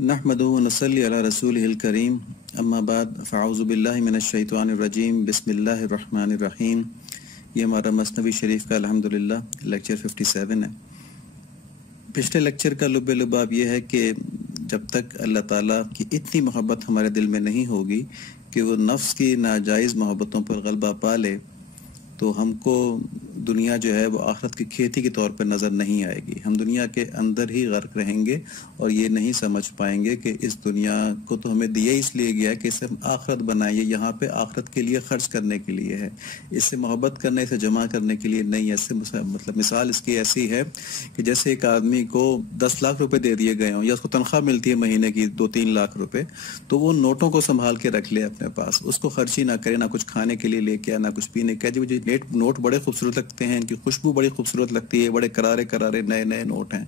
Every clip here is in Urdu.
نحمدہ و نصلی علی رسولہ الکریم اما بعد فاعوذ باللہ من الشیطان الرجیم بسم اللہ الرحمن الرحیم۔ یہ ہمارا مثنوی شریف کا الحمدللہ لیکچر 57 ہے۔ پچھلے لیکچر کا لب لباب یہ ہے کہ جب تک اللہ تعالیٰ کی اتنی محبت ہمارے دل میں نہیں ہوگی کہ وہ نفس کی ناجائز محبتوں پر غلبہ پا لے تو ہم کو دنیا جو ہے وہ آخرت کی کھیتی کے طور پر نظر نہیں آئے گی۔ ہم دنیا کے اندر ہی غرق رہیں گے اور یہ نہیں سمجھ پائیں گے کہ اس دنیا کو تو ہمیں دیا اس لیے گیا ہے کہ اسے ہم آخرت بنائیں، یہاں پہ آخرت کے لیے خرچ کرنے کے لیے ہے، اس سے محبت کرنے، اسے جمع کرنے کے لیے نہیں ہے۔ اس سے مطلب مثال اس کی ایسی ہے کہ جیسے ایک آدمی کو 10 لاکھ روپے دے دیے گئے ہوں یا اس کو تنخواہ ملتی ہے مہینے کی 2-3 لاکھ روپے، تو وہ نوٹوں کو سنبھال کے رکھ لے اپنے پاس، اس کو خرچی نہ کرے، نہ کچھ کھانے کے لیے لے کے نہ کچھ پینے کے۔ مجھے نوٹ بڑے خوبصورت لگتے ہیں، ان کی خوشبو بڑی خوبصورت لگتی ہے، بڑے کرارے کرارے نئے نئے نوٹ ہیں،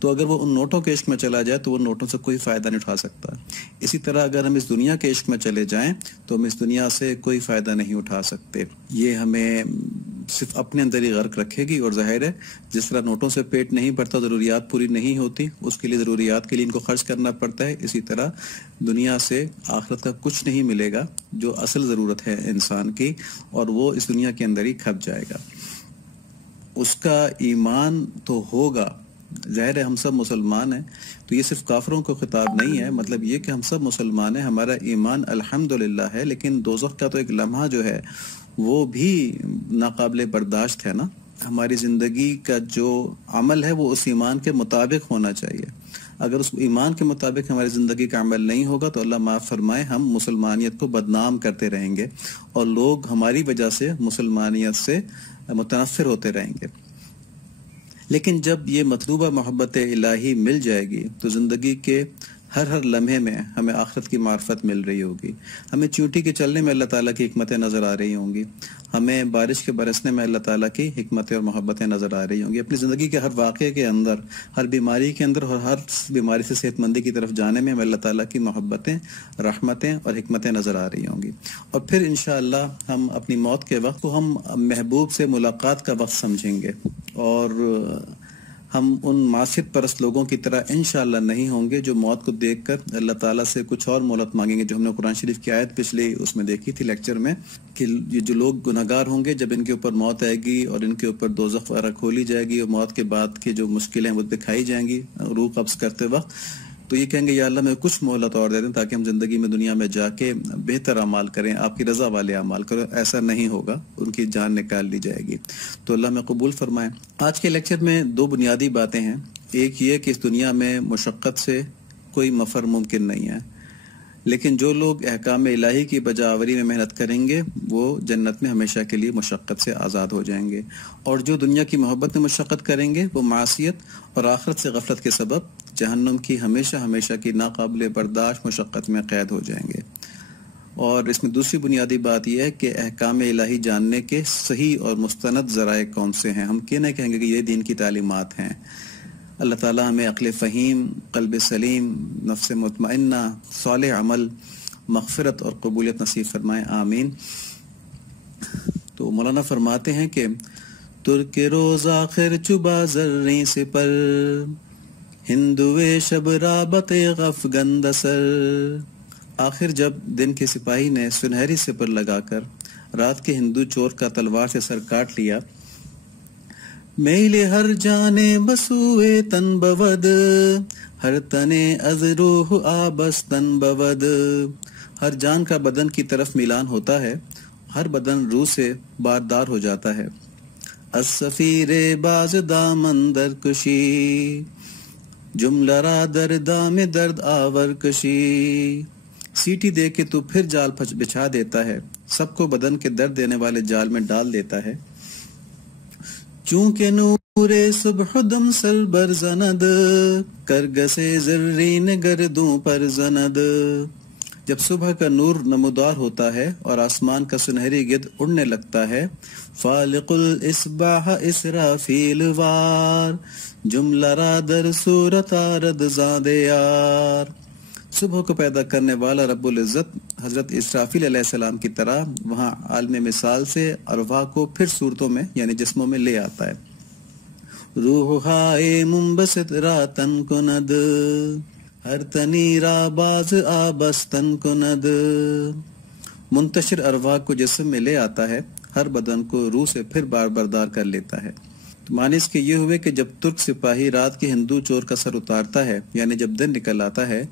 تو اگر وہ ان نوٹوں کے عشق میں چلا جائے تو وہ نوٹوں سے کوئی فائدہ نہیں اٹھا سکتا۔ اسی طرح اگر ہم اس دنیا کے عشق میں چلے جائیں تو ہم اس دنیا سے کوئی فائدہ نہیں اٹھا سکتے۔ یہ ہمیں صرف اپنے اندر ہی غرق رکھے گی، اور ظاہر ہے جس طرح نوٹوں سے پیٹ نہیں بھرتا، ضروریات پوری نہیں ہوتی، اس کے لیے ضروریات کے لیے ان کو خرچ کرنا پڑتا ہے، اسی طرح دنیا سے آخرت کا کچھ نہیں ملے گا جو اصل ضرورت ہے انسان کی، اور وہ اس دنیا کے اندر ہی کھپ جائے گا۔ اس کا ایمان تو ہوگا، ظاہر ہے ہم سب مسلمان ہیں، تو یہ صرف کافروں کو خطاب نہیں ہے، مطلب یہ کہ ہم سب مسلمان ہیں، ہمارا ایمان الحمدللہ ہے، لیکن دوزخ کا تو ایک لمحہ جو ہے وہ بھی ناقابل برداشت ہے نا۔ ہماری زندگی کا جو عمل ہے وہ اس ایمان کے مطابق ہونا چاہیے۔ اگر اس ایمان کے مطابق ہماری زندگی کا عمل نہیں ہوگا تو اللہ معاف فرمائے ہم مسلمانیت کو بدنام کرتے رہیں گے اور لوگ ہماری وجہ سے مسلمانیت سے متنفر ہوتے رہیں گے۔ لیکن جب یہ مطلوبہ محبت الہی مل جائے گی تو زندگی کے ہر لمحے میں ہمیں آخرت کی معرفت مل رہی ہوگی، ہمیں چونٹی کے چلنے میں اللہ تعالیٰ کی حکمتیں نظر آ رہی ہوں گی، ہمیں بارش کے برسنے میں اللہ تعالیٰ کی حکمتیں اور محبتیں نظر آ رہی ہوں گی، اپنی زندگی کے ہر واقعے کے اندر، ہر بیماری کے اندر اور ہر بیماری سے صحت مندی کی طرف جانے میں ہمیں اللہ تعالیٰ کی محبتیں، رحمتیں اور حکمتیں نظر آ رہی ہوں گی، اور پھر انشاءاللہ ہم اپنی موت کے وقت کو ہم محبوب سے ملاقات کا وقت سمجھیں گے، اور ہم ان معصیت پرست لوگوں کی طرح انشاءاللہ نہیں ہوں گے جو موت کو دیکھ کر اللہ تعالیٰ سے کچھ اور مہلت مانگیں گے، جو ہم نے قرآن شریف کی آیت پچھلی اس میں دیکھی تھی لیکچر میں، کہ یہ جو لوگ گناہگار ہوں گے جب ان کے اوپر موت آئے گی اور ان کے اوپر دوزخ وغیرہ کھولی جائے گی اور موت کے بعد کی جو مشکلیں وہ دکھائی جائیں گی روح قبض کرتے وقت، تو یہ کہیں گے یا اللہ میں کچھ مہلت اور دے دیں تاکہ ہم زندگی میں دنیا میں جا کے بہتر اعمال کریں، آپ کی رضا والے اعمال کریں۔ ایسا نہیں ہوگا، ان کی جان نکال لی جائے گی۔ تو اللہ میں قبول فرمائے۔ آج کے لیکچر میں 2 بنیادی باتیں ہیں۔ ایک یہ کہ اس دنیا میں مشقت سے کوئی مفر ممکن نہیں ہے، لیکن جو لوگ احکام الہی کی بجاوری میں محنت کریں گے وہ جنت میں ہمیشہ کے لیے مشقت سے آزاد ہو جائیں گے، اور جو دنیا کی محبت میں مشقت کریں گے وہ معصیت اور آخرت سے غفلت کے سبب جہنم کی ہمیشہ ہمیشہ کی ناقابل برداشت مشقت میں قید ہو جائیں گے۔ اور اس میں دوسری بنیادی بات یہ ہے کہ احکام الہی جاننے کے صحیح اور مستند ذرائع کون سے ہیں۔ ہم نہیں کہیں گے کہ یہ دین کی تعلیمات ہیں۔ اللہ تعالیٰ ہمیں عقل فہیم، قلب سلیم، نفس مطمئنہ، صالح عمل، مغفرت اور قبولیت نصیب فرمائے، آمین۔ تو مولانا فرماتے ہیں کہ ترک روز آخر چبا زریں سے پر، ہندوے شب رابط غفگند سر۔ آخر جب دن کے سپاہی نے سنہری سپر لگا کر رات کے ہندو چور کا تلوار سے سر کاٹ لیا، میل ہر جانے بسوئے تن بود، ہر تنے از روح آبس تن بود۔ ہر جان کا بدن کی طرف میلان ہوتا ہے، ہر بدن روح سے باردار ہو جاتا ہے۔ از سفیر باز دامن در کشی، جملہ را در دام درد آور کشی۔ سیٹی دے کے تو پھر جال بچھا دیتا ہے، سب کو بدن کے درد دینے والے جال میں ڈال دیتا ہے۔ چونکہ نور صبح دم سل بر زند، کرگسے زرین گردوں پر زند۔ جب صبح کا نور نمودار ہوتا ہے اور آسمان کا سنہری گرد اڑنے لگتا ہے، فالق الاسباح اسرافیل وار، جملہ را در صورت آرد زادے یار۔ صبح کو پیدا کرنے والا رب العزت حضرت اسرافیل علیہ السلام کی طرح وہاں عالم مثال سے ارواح کو پھر صورتوں میں یعنی جسموں میں لے آتا ہے۔ روح ہائے منبسط راتن کند، ہر تنی را باز آبستن کند، منتشر ارواح کو جسم میں لے آتا ہے، ہر بدن کو روح سے پھر بار بردار کر لیتا ہے۔ تو معنی اس کے یہ ہوئے کہ جب ترک سپاہی رات کے ہندو چور کا سر اتارتا ہے، یعنی جب دن نکل آتا ہے،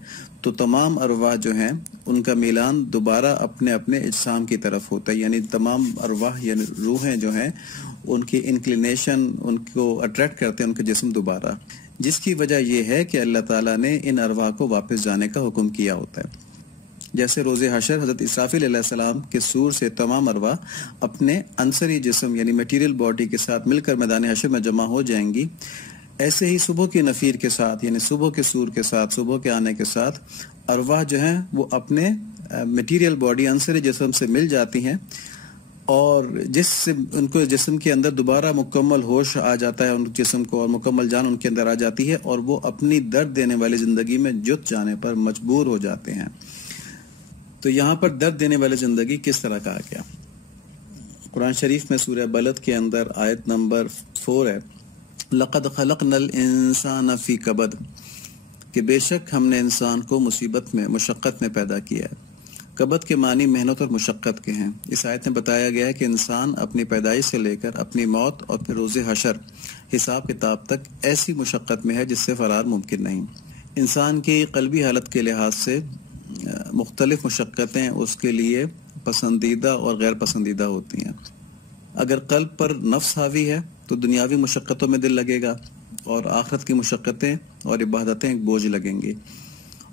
تو تمام ارواح جو ہیں ان کا میلان دوبارہ اپنے اپنے اجسام کی طرف ہوتا ہے، یعنی تمام ارواح یعنی روحیں جو ہیں ان کی انکلینیشن ان کو اٹریکٹ کرتے ہیں ان کے جسم دوبارہ، جس کی وجہ یہ ہے کہ اللہ تعالیٰ نے ان ارواح کو واپس جانے کا حکم کیا ہوتا ہے۔ جیسے روز حشر حضرت اسرافیل علیہ السلام کے سور سے تمام ارواح اپنے عنصری جسم یعنی میٹیریل باڈی کے ساتھ مل کر میدان حشر میں جمع ہو جائیں گی، ایسے ہی صبح کی نفیر کے ساتھ یعنی صبح کے سور کے ساتھ صبح کے آنے کے ساتھ ارواح جو ہیں وہ اپنے میٹیریل باڈی عنصری جسم سے مل جاتی ہیں، اور جس سے ان کو جسم کے اندر دوبارہ مکمل ہوش آ جاتا ہے ان جسم کو، اور مکمل جان ان کے اندر آ جاتی ہے، اور وہ اپنی درد دینے والی زندگی میں جت جانے پر مجبور ہو جاتے ہیں۔ تو یہاں پر درد دینے والی زندگی کس طرح کہا گیا؟ قرآن شریف میں سورہ بلد کے اندر آیت نمبر 4 ہے، لَقَدْ خَلَقْنَا الْإِنسَانَ فِي كَبَدٍ، کہ بے شک ہم نے انسان کو مصیبت میں مشقت میں پیدا کیا ہے۔ کبد کے معنی محنت اور مشقت کے ہیں۔ اس آیت میں بتایا گیا ہے کہ انسان اپنی پیدائش سے لے کر اپنی موت اور پھر روز حشر حساب کتاب تک ایسی مشقت میں ہے جس سے فرار ممکن نہیں۔ انسان کی قلبی حالت کے لحاظ سے مختلف مشقتیں اس کے لیے پسندیدہ اور غیر پسندیدہ ہوتی ہیں۔ اگر قلب پر نفس حاوی ہے تو دنیاوی مشقتوں میں دل لگے گا، اور آخرت کی مشقتیں اور عبادتیں ایک بوجھ لگیں گی۔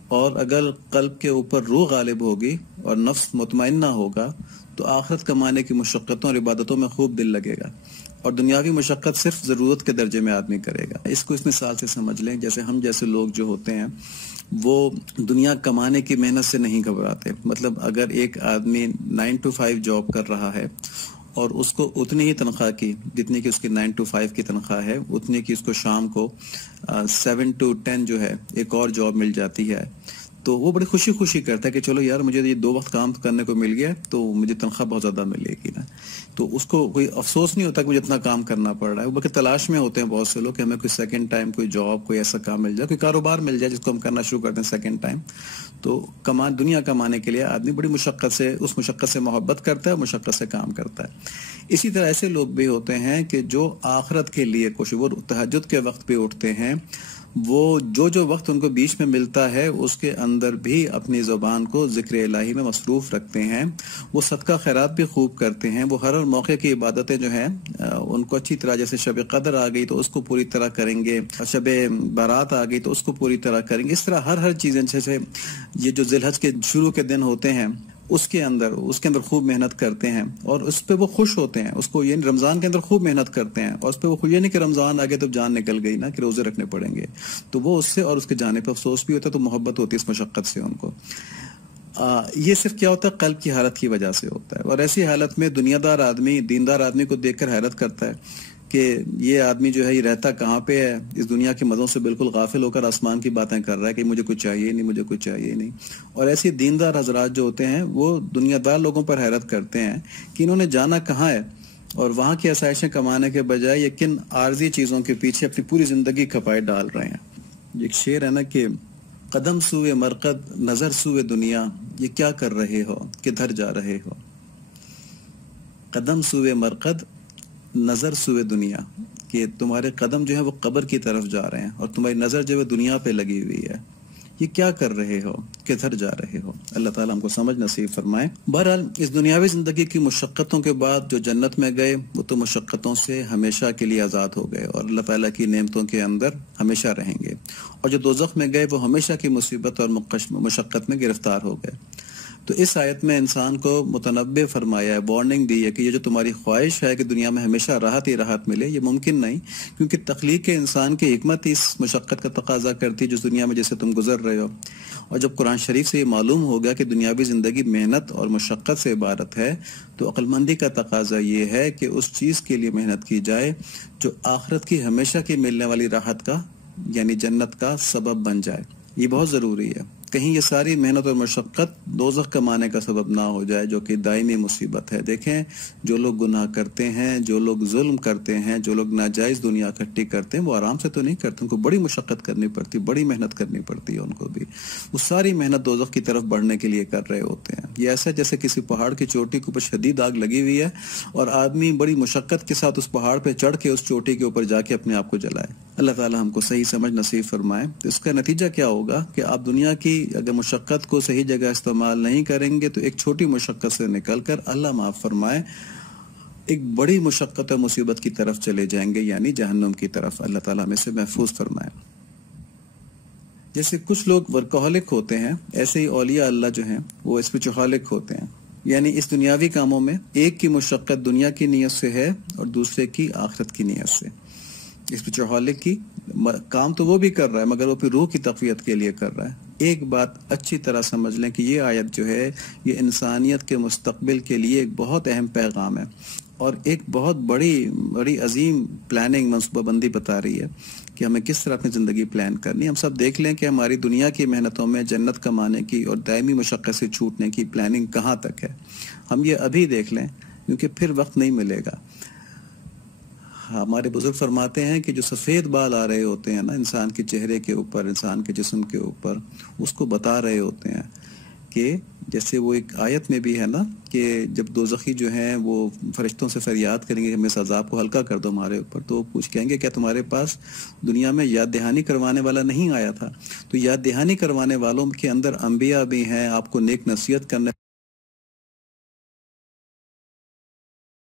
اور اگر قلب کے اوپر روح غالب ہوگی اور نفس مطمئن نہ ہوگا تو آخرت کمانے کی مشقتوں اور عبادتوں میں خوب دل لگے گا، اور دنیاوی مشقت صرف ضرورت کے درجے میں آدمی کرے گا۔ اس کو اس مثال سے سمجھ لیں، جیسے ہم جیسے لوگ جو ہوتے ہیں وہ دنیا کمانے کی محنت سے نہیں گھبراتے۔ مطلب اگر ایک آدمی 9 to 5 جاب کر رہا ہے اور اس کو اتنی ہی تنخواہ کی جتنی کہ اس کی 9 to 5 کی تنخواہ ہے، اتنی کی اس کو شام کو 7 to 10 جو ہے ایک اور جاب مل جاتی ہے، تو وہ بڑی خوشی خوشی کرتا ہے کہ چلو یار مجھے یہ 2 وقت کام کرنے کو مل گیا تو مجھے تنخواہ بہت زیادہ ملے گی نا۔ تو اس کو کوئی افسوس نہیں ہوتا کہ مجھے اتنا کام کرنا پڑ رہا ہے۔ وہ بلکہ تلاش میں ہوتے ہیں بہت سے لوگ کہ ہمیں کوئی سیکنڈ ٹائم کوئی جاب کوئی ایسا کام مل جائے، کوئی کاروبار مل جائے جس کو ہم کرنا شروع کرتے ہیں سیکنڈ ٹائم۔ تو دنیا کمانے کے لیے آدمی بڑی مشقت سے اس مشقت سے محبت کرتا ہے اور مشقت سے کام کرتا ہے۔ اسی طرح ایسے لوگ بھی ہوتے ہیں کہ جو آخرت کے لیے وہ تہجد کے وقت پہ اٹھتے ہیں، وہ جو وقت ان کو بیچ میں ملتا ہے اس کے اندر بھی اپنی زبان کو ذکر الہی میں مصروف رکھتے ہیں، وہ صدقہ خیرات بھی خوب کرتے ہیں، وہ ہر موقع کی عبادتیں جو ہیں ان کو اچھی طرح، جیسے شب قدر آ گئی تو اس کو پوری طرح کریں گے، شب بارات آ گئی تو اس کو پوری طرح کریں گے۔ اس طرح ہر چیزیں، جیسے یہ جو ذی الحج کے شروع کے دن ہوتے ہیں اس کے اندر خوب محنت کرتے ہیں، اور اس پہ وہ خوش ہوتے ہیں، اس کو یہ رمضان کے اندر خوب محنت کرتے ہیں، اور اس پہ وہ یہ نہیں کہ رمضان آگے تو جان نکل گئی نا کہ روزے رکھنے پڑیں گے، تو وہ اس سے اور اس کے جانے پہ افسوس بھی ہوتا ہے، تو محبت ہوتی ہے اس مشقت سے ان کو۔ یہ صرف کیا ہوتا ہے؟ قلب کی حالت کی وجہ سے ہوتا ہے۔ اور ایسی حالت میں دنیا دار آدمی دیندار آدمی کو دیکھ کر حیرت کرتا ہے کہ یہ آدمی جو ہے یہ رہتا کہاں پہ ہے، اس دنیا کے مزوں سے بالکل غافل ہو کر آسمان کی باتیں کر رہا ہے کہ مجھے کچھ چاہیے نہیں، مجھے کچھ چاہیے نہیں۔ اور ایسے دیندار حضرات جو ہوتے ہیں وہ دنیا دار لوگوں پر حیرت کرتے ہیں کہ انہوں نے جانا کہاں ہے، اور وہاں کی آسائشیں کمانے کے بجائے یہ کن عارضی چیزوں کے پیچھے اپنی پوری زندگی کھپائے ڈال رہے ہیں۔ ایک شعر ہے نا کہ قدم سوئے مرقد نظر سوئے دنیا، یہ کیا کر رہے ہو کدھر جا رہے ہو۔ قدم سوئے مرقد نظر سوئے دنیا، کہ تمہارے قدم جو ہے وہ قبر کی طرف جا رہے ہیں اور تمہاری نظر جو ہے دنیا پہ لگی ہوئی ہے، یہ کیا کر رہے ہو کدھر جا رہے ہو۔ اللہ تعالیٰ ہم کو سمجھ نصیب فرمائے۔ بہرحال اس دنیاوی زندگی کی مشقتوں کے بعد جو جنت میں گئے وہ تو مشقتوں سے ہمیشہ کے لیے آزاد ہو گئے اور اللہ تعالیٰ کی نعمتوں کے اندر ہمیشہ رہیں گے، اور جو دوزخ میں گئے وہ ہمیشہ کی مصیبت اور مشقت میں گرفتار ہو گئے۔ تو اس آیت میں انسان کو متنبہ فرمایا ہے، وارننگ دی ہے کہ یہ جو تمہاری خواہش ہے کہ دنیا میں ہمیشہ راحت ہی راحت ملے، یہ ممکن نہیں، کیونکہ تخلیق انسان کی حکمت ہی اس مشقت کا تقاضا کرتی ہے جس دنیا میں جیسے تم گزر رہے ہو۔ اور جب قرآن شریف سے یہ معلوم ہوگا کہ دنیاوی زندگی محنت اور مشقت سے عبارت ہے، تو عقل مندی کا تقاضا یہ ہے کہ اس چیز کے لیے محنت کی جائے جو آخرت کی ہمیشہ کی ملنے والی راحت کا یعنی جنت کا سبب بن جائے۔ یہ بہت ضروری ہے کہیں یہ ساری محنت اور مشقت دوزخ کمانے کا سبب نہ ہو جائے، جو کہ دائمی مصیبت ہے۔ دیکھیں، جو لوگ گناہ کرتے ہیں، جو لوگ ظلم کرتے ہیں، جو لوگ ناجائز دنیا اکٹھی کرتے ہیں، وہ آرام سے تو نہیں کرتے، ان کو بڑی مشقت کرنی پڑتی، بڑی محنت کرنی پڑتی ہے ان کو بھی۔ وہ ساری محنت دوزخ کی طرف بڑھنے کے لیے کر رہے ہوتے ہیں۔ یہ ایسا جیسے کسی پہاڑ کی چوٹی کے اوپر شدید آگ لگی ہوئی ہے اور آدمی بڑی مشقت کے ساتھ اس پہاڑ پہ چڑھ کے اس چوٹی کے اوپر جا کے اپنے آپ کو جلائے۔ اللہ تعالیٰ ہم کو صحیح سمجھ نصیب فرمائے۔ تو اس کا نتیجہ کیا ہوگا کہ آپ دنیا کی اگر مشقت کو صحیح جگہ استعمال نہیں کریں گے تو ایک چھوٹی مشقت سے نکل کر اللہ معاف فرمائے ایک بڑی مشقت اور مصیبت کی طرف چلے جائیں گے، یعنی جہنم کی طرف۔ اللہ تعالیٰ ہمیں سے محفوظ فرمائے۔ جیسے کچھ لوگ ورکہولک ہوتے ہیں، ایسے ہی اولیاء اللہ جو ہیں وہ اسپرچوہولک ہوتے ہیں، یعنی اس دنیاوی کاموں میں ایک کی مشقت دنیا کی نیت سے ہے اور دوسرے کی آخرت کی نیت سے۔ اسپرچوہولک کی کام تو وہ بھی کر رہا ہے مگر وہ پھر روح کی تقویت کے لیے کر رہا ہے۔ ایک بات اچھی طرح سمجھ لیں کہ یہ آیت جو ہے یہ انسانیت کے مستقبل کے لیے ایک بہت اہم پیغام ہے اور ایک بہت بڑی عظیم پلاننگ، منصوبہ بندی بتا رہی ہے کہ ہمیں کس طرح اپنی زندگی پلان کرنی ہے۔ ہم سب دیکھ لیں کہ ہماری دنیا کی محنتوں میں جنت کمانے کی اور دائمی مشقت سے چھوٹنے کی پلاننگ کہاں تک ہے، ہم یہ ابھی دیکھ لیں کیونکہ پھر وقت نہیں ملے گا۔ ہمارے بزرگ فرماتے ہیں کہ جو سفید بال آ رہے ہوتے ہیں نا انسان کے چہرے کے اوپر، انسان کے جسم کے اوپر، اس کو بتا رہے ہوتے ہیں کہ جیسے وہ ایک آیت میں بھی ہے نا کہ جب دوزخی جو ہیں وہ فرشتوں سے فریاد کریں گے کہ ہمیں اس عذاب کو ہلکا کر دو ہمارے اوپر، تو وہ کہیں گے کیا تمہارے پاس دنیا میں یاد دہانی کروانے والا نہیں آیا تھا؟ تو یاد دہانی کروانے والوں کے اندر انبیاء بھی ہیں، آپ کو نیک نصیحت کرنے